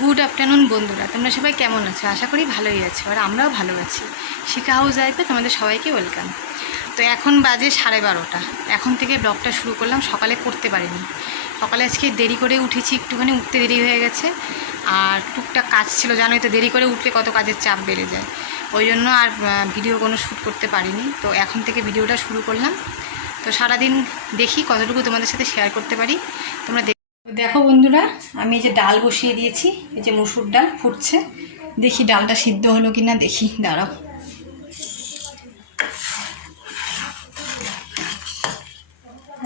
Good afternoon বন্ধুরা, তোমরা সবাই কেমন আছো? আশা করি ভালোই আছো, আর আমরাও ভালো আছি। শিখা হাউস লাইফে তোমাদের সবাইকে ওয়েলকাম। তো এখন বাজে 12:30। এখন থেকে ব্লগটা শুরু করলাম। সকালে করতে পারিনি, সকালে আজকে দেরি করে উঠেছি, একটুখানি উঠতে দেরি হয়ে গেছে। আর টুকটাক কাজ ছিল, জানোই তো দেরি করে উঠলে কত কাজের চাপ বেড়ে যায়। ওই জন্য আর ভিডিও কোনো শ্যুট করতে পারিনি। তো এখন থেকে ভিডিওটা শুরু করলাম। তো সারাদিন দেখি কতটুকু তোমাদের সাথে শেয়ার করতে পারি। তোমরা দেখো বন্ধুরা, আমি এই যে ডাল বসিয়ে দিয়েছি, এই যে মসুর ডাল ফুটছে। দেখি ডালটা সিদ্ধ হলো কি না, দেখি, দাঁড়াও।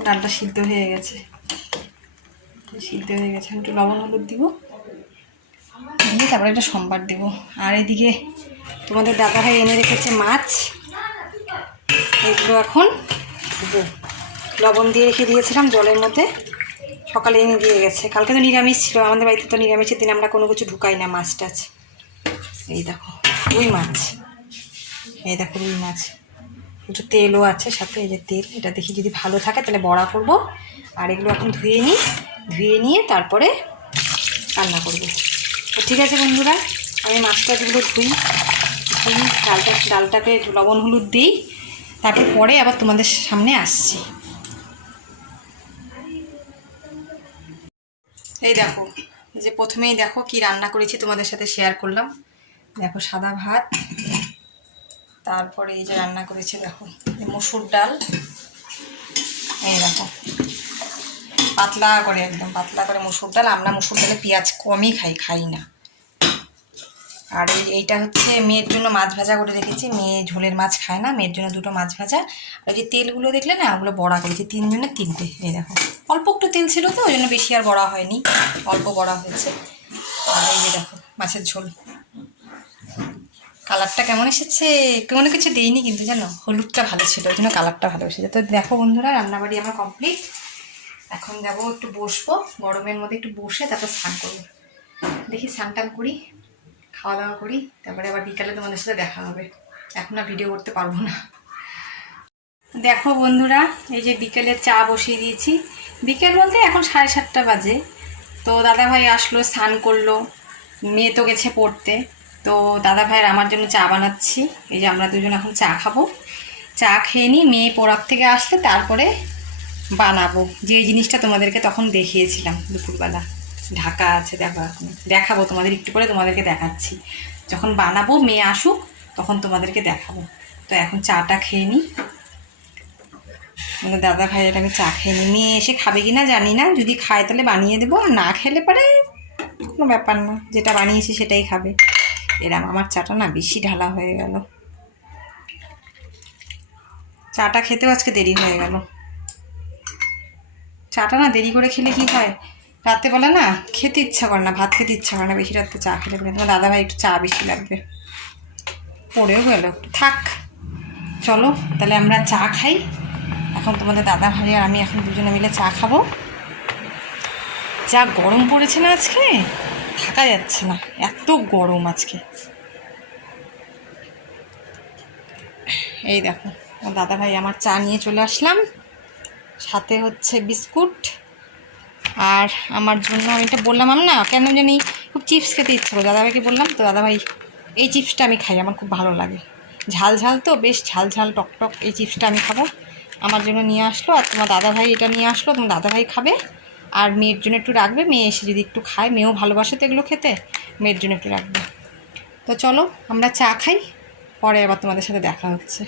ডালটা সিদ্ধ হয়ে গেছে, একটু লবণ হলুদ দিব, দিয়ে তারপরে একটা সম্বার দেব। আর এদিকে তোমাদের দাদাভাই এনে রেখেছে মাছ, এগুলো এখন লবণ দিয়ে রেখে দিয়েছিলাম জলের মধ্যে, সকালে এনে দিয়ে গেছে। কালকে তো নিরামিষ ছিল, আমাদের বাড়িতে তো নিরামিষের দিন আমরা কোনো কিছু ঢুকাই না মাছ টাছ। এই দেখো রুই মাছ, এই দেখো রুই মাছ, একটু তেলও আছে সাথে, এই যে তেল, এটা দেখি যদি ভালো থাকে তাহলে বড়া করব। আর এগুলো এখন ধুয়ে নিয়ে তারপরে রান্না করব। তো ঠিক আছে বন্ধুরা, আমি মাছটাগুলো ধুই, ডালটাকে লবণ হলুদ দিই, তারপর পরে আবার তোমাদের সামনে আসছি। এই দেখো, যে প্রথমেই দেখো কি রান্না করেছি তোমাদের সাথে শেয়ার করলাম। দেখো সাদা ভাত, তারপরে এই যে রান্না করেছে দেখো মসুর ডাল, এই দেখো পাতলা করে, একদম পাতলা করে মসুর ডাল। আমরা মসুর ডালে পেঁয়াজ কমই খাই না। আর এইটা হচ্ছে মেয়ের জন্য মাছ ভাজা করে রেখেছি, মেয়ে ঝোলের মাছ খায় না, মেয়ের জন্য দুটো মাছ ভাজা। আর যে তেলগুলো দেখলে না, ওগুলো বড়া করেছি, 3 জনের 3টে। এই দেখো অল্প একটু তেল ছিল তো, ওই জন্য বেশি আর বড়া হয়নি, অল্প বড়া হয়েছে। আর এই যে দেখো মাছের ঝোল, কালারটা কেমন এসেছে, কোনো কিছু দিইনি কিন্তু জানো, হলুদটা ভালো ছিল, ওই জন্য কালারটা ভালো এসেছে। তো দেখো বন্ধুরা, রান্নাবাড়ি আমার কমপ্লিট। এখন যাবো একটু বসবো, গরমের মধ্যে একটু বসে তারপর স্নান করবো। দেখি স্নান টান করি, খাওয়া দাওয়া করি, তারপরে আবার বিকালে তোমাদের সাথে দেখা হবে। এখন আর ভিডিও করতে পারবো না। দেখো বন্ধুরা, এই যে বিকেলে চা বসিয়ে দিয়েছি। বিকেল বলতে এখন 7:30 বাজে। তো দাদাভাই আসলো, স্নান করলো, মেয়ে তো গেছে পড়তে। তো দাদাভাইয়ের আমার জন্য চা বানাচ্ছি। এই যে আমরা দুজন এখন চা খাবো। চা খেয়ে নিই, মেয়ে পড়ার থেকে আসলে তারপরে বানাবো যে জিনিসটা তোমাদেরকে তখন দেখিয়েছিলাম দুপুরবেলা, ঢাকা আছে, দেখাবো তোমাদের, একটু করে তোমাদেরকে দেখাচ্ছি। যখন বানাবো, মেয়ে আসুক, তখন তোমাদেরকে দেখাবো। তো এখন চাটা খেয়ে নিই, দাদা ভাইয়ের আমি চা খেয়ে নিই। মেয়ে এসে খাবে কি না জানি না, যদি খায় তাহলে বানিয়ে দেবো, আর না খেলে পারে কোনো ব্যাপার না, যেটা বানিয়েছি সেটাই খাবে। এরম আমার চাটা না বেশি ঢালা হয়ে গেল, চাটা খেতেও আজকে দেরি হয়ে গেল। চাটা না দেরি করে খেলে কি হয়, রাতে বলে না খেতে ইচ্ছা করে না, ভাত খেতে ইচ্ছা করে না বেশি রাতে চা খেলে। তোমার দাদাভাই একটু চা বেশি লাগবে, পড়েও গেল, থাক। চলো তাহলে আমরা চা খাই। এখন তোমাদের দাদাভাই আর আমি এখন দুজনে মিলে চা খাবো। যা গরম পড়েছে না আজকে, থাকা যাচ্ছে না, এত গরম আজকে। এই দেখো দাদাভাই আমার চা নিয়ে চলে আসলাম, সাথে হচ্ছে বিস্কুট। আর আমার জন্য আমি এটা বললাম, আমি না কেন জানি খুব চিপস খেতে ইচ্ছে করে, দাদাভাইকে বললাম। তো দাদাভাই এই চিপসটা আমি খাই, আমার খুব ভালো লাগে, ঝাল ঝাল তো, বেশ ঝাল ঝাল টক টক, এই চিপসটা আমি খাবো। আমার জন্য নিয়ে আসলো, আর তোমার দাদাভাই এটা নিয়ে আসলো, তোমার দাদাভাই খাবে, আর মেয়ের জন্য একটু রাখবে, মেয়ে এসে যদি একটু খায়, মেয়েও ভালোবাসে তো এগুলো খেতে, মেয়ের জন্য একটু রাখবে। তো চলো আমরা চা খাই, পরে আবার তোমাদের সাথে দেখা হচ্ছে।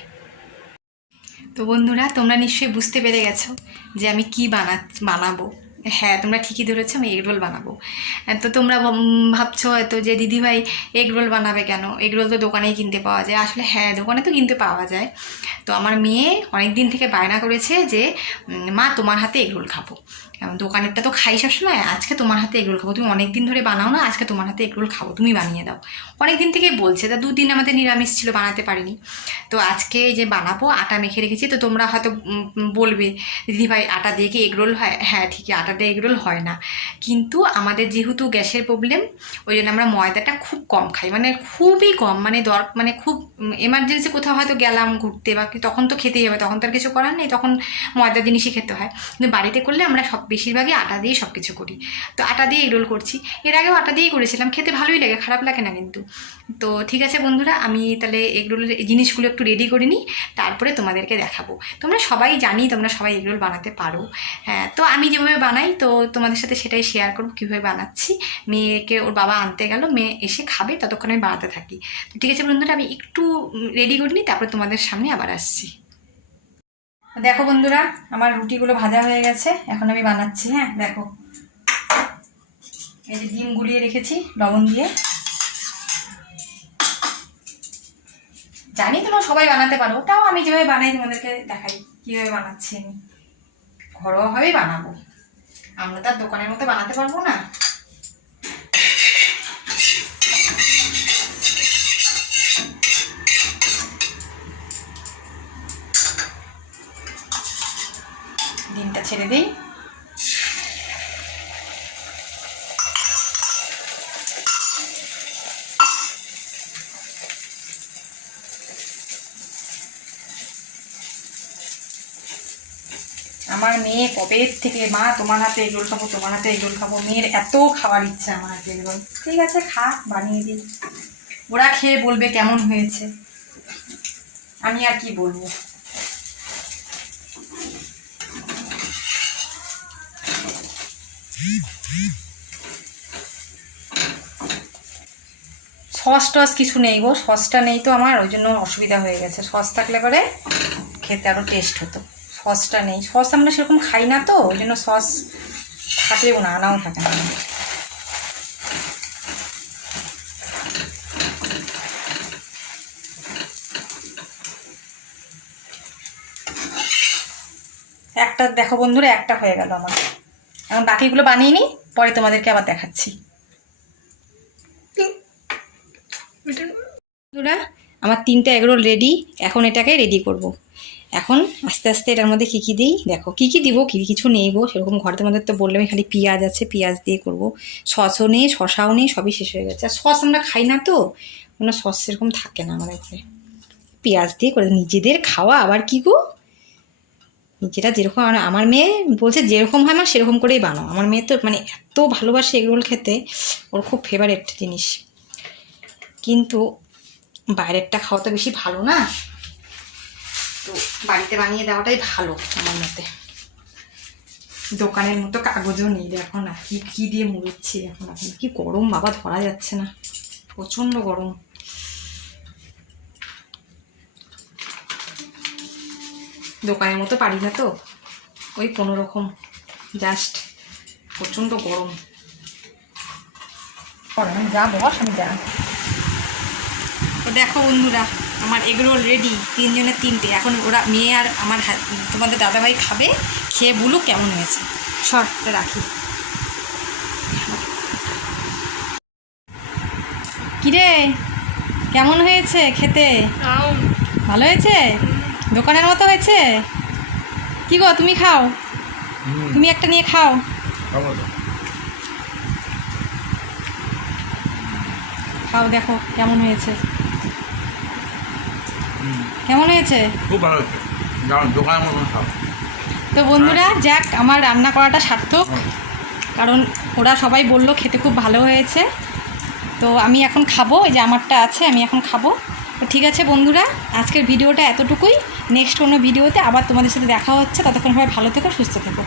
তো বন্ধুরা, তোমরা নিশ্চয়ই বুঝতে পেরে গেছো যে আমি কি বানাবো। হ্যাঁ, তোমরা ঠিকই ধরেছো, আমি এগরোল বানাবো। তো তোমরা ভাবছো হয়তো যে দিদিভাই এগরোল বানাবে কেন, এগরোল তো দোকানেই কিনতে পাওয়া যায়। আসলে হ্যাঁ, দোকানে তো কিনতে পাওয়া যায়। তো আমার মেয়ে অনেক দিন থেকে বায়না করেছে যে মা তোমার হাতে এগরোল খাবো, দোকানেরটা তো খাই সবসময়, আজকে তোমার হাতে এগরোল খাবো, তুমি অনেক দিন ধরে বানাও না, আজকে তোমার হাতে এগরোল খাবো, তুমি বানিয়ে দাও। অনেক দিন থেকে বলছে, তা 2 দিন আমাদের নিরামিষ ছিল, বানাতে পারিনি। তো আজকে এই যে বানাবো, আটা মেখে রেখেছি। তো তোমরা হয়তো বলবে দিদিভাই আটা দিয়ে কি এগরোল হয়? হ্যাঁ ঠিকই, আটা দিয়ে এগরোল হয় না, কিন্তু আমাদের যেহেতু গ্যাসের প্রবলেম, ওই জন্য আমরা ময়দাটা খুব কম খাই, মানে খুবই কম, মানে খুব এমার্জেন্সি কোথাও হয়তো গেলাম ঘুরতে বা তখন তো খেতেই হবে, তখন তো আর কিছু করার নেই, তখন ময়দা জিনিসই খেতে হয়। কিন্তু বাড়িতে করলে আমরা সব বেশিরভাগই আটা দিয়েই সব কিছু করি। তো আটা দিয়ে এগরোল করছি, এর আগেও আটা দিয়েই করেছিলাম, খেতে ভালোই লাগে, খারাপ লাগে না কিন্তু। তো ঠিক আছে বন্ধুরা, আমি তাহলে এগরোলের জিনিসগুলো একটু রেডি করে নিই, তারপরে তোমাদেরকে দেখাবো। তোমরা সবাই জানি, তোমরা সবাই এগরোল বানাতে পারো। হ্যাঁ, তো আমি যেভাবে বানাই তো তোমাদের সাথে সেটাই শেয়ার করবো, কীভাবে বানাচ্ছি। মেয়েকে ওর বাবা আনতে গেল, মেয়ে এসে খাবে, ততক্ষণ আমি বানাতে থাকি। তো ঠিক আছে বন্ধুরা, আমি একটু রেডি করে নিই, তারপরে তোমাদের সামনে আবার আসছি। দেখো বন্ধুরা, আমার রুটিগুলো ভাজা হয়ে গেছে, এখন আমি বানাচ্ছি। হ্যাঁ দেখো, এই যে ডিম গুলিয়ে রেখেছি লবণ দিয়ে। জানি তোমরা সবাই বানাতে পারো, তাও আমি যেভাবে বানাই তোমাদেরকে দেখাই কীভাবে বানাচ্ছি। আমি ঘরোয়াভাবেই বানাবো, আমরা তো আর দোকানের মতো বানাতে পারবো না। ডিমটা ছেড়ে দিই। আমার মেয়ে কবে থেকে মা তোমার হাতে এগরোল খাবো, তোমার হাতে এগরোল খাবো, মেয়ের এত খাওয়ার ইচ্ছা আমার হাতে এগরোল। ঠিক আছে, খা, বানিয়ে দিই, ওরা খেয়ে বলবে কেমন হয়েছে, আমি আর কি বলবো। সস টস কিছু নেই গো, সসটা নেই তো আমার, ওই জন্য অসুবিধা হয়ে গেছে। সস থাকলে পরে খেতে আরও টেস্ট হতো, সসটা নেই। সস আমরা সেরকম খাই না তো, ওই জন্য সস থাকলেও না, আনাও থাকে না। একটা দেখো বন্ধুরা, একটা হয়ে গেল আমার। এখন বাকিগুলো বানিয়ে নিই, পরে তোমাদেরকে আবার দেখাচ্ছি। বন্ধুরা, আমার 3টা এগরোল রেডি, এখন এটাকে রেডি করব। এখন আস্তে আস্তে এটার মধ্যে কী কী দিই দেখো। কী কী দিব, কিছু নেই গো সেরকম, ঘরে তোমাদের তো বললাম খালি পেঁয়াজ আছে, পেঁয়াজ দিয়ে করব। সসও নেই, শশাও নেই, সবই শেষ হয়ে গেছে। আর সস আমরা খাই না তো, কোনো সস সেরকম থাকে না আমাদের ঘরে। পেঁয়াজ দিয়ে করে, নিজেদের খাওয়া আবার কী গো, নিজেরা যেরকম। আমার মেয়ে বলছে যেরকম হয় আমার সেরকম করেই বানাও। আমার মেয়ে তো মানে এত ভালোবাসে এগরোল খেতে, ওর খুব ফেভারিট জিনিস। কিন্তু বাইরেরটা খাওয়া তো বেশি ভালো না, তো বাড়িতে বানিয়ে দেওয়াটাই ভালো আমার মতে। দোকানের মতো কাগজও নেই দেখো না, কি দিয়ে মুড়ছি এখন। কি গরম বাবা, ধরা যাচ্ছে না, প্রচণ্ড গরম। দোকানের মতো পারি না তো, ওই কোনো রকম জাস্ট, প্রচণ্ড গরম। যা বস আমি যা। তো দেখো বন্ধুরা, আমার এগরোল রেডি, 3 জনের 3টে। এখন ওরা, মেয়ে আর আমার তোমাদের দাদাভাই খাবে, খেয়ে বলুক কেমন হয়েছে। শর্টটা রাখি। কিরে, কেমন হয়েছে খেতে? ভালো হয়েছে, দোকানের মতো হয়েছে। কি গো, তুমি খাও, তুমি একটা নিয়ে খাও। খাও, দেখো কেমন হয়েছে, কেমন হয়েছে? খুব ভালো হয়েছে, দোকানের মতন খাও। তো বন্ধুরা, যাক আমার রান্না করাটা সার্থক, কারণ ওরা সবাই বললো খেতে খুব ভালো হয়েছে। তো আমি এখন খাবো, এই যে আমারটা আছে, আমি এখন খাবো। তো ঠিক আছে বন্ধুরা, আজকের ভিডিওটা এতটুকুই। নেক্সট কোনো ভিডিওতে আবার তোমাদের সাথে দেখা হচ্ছে, ততক্ষণ সবাই ভালো থেকো, সুস্থ থেকো।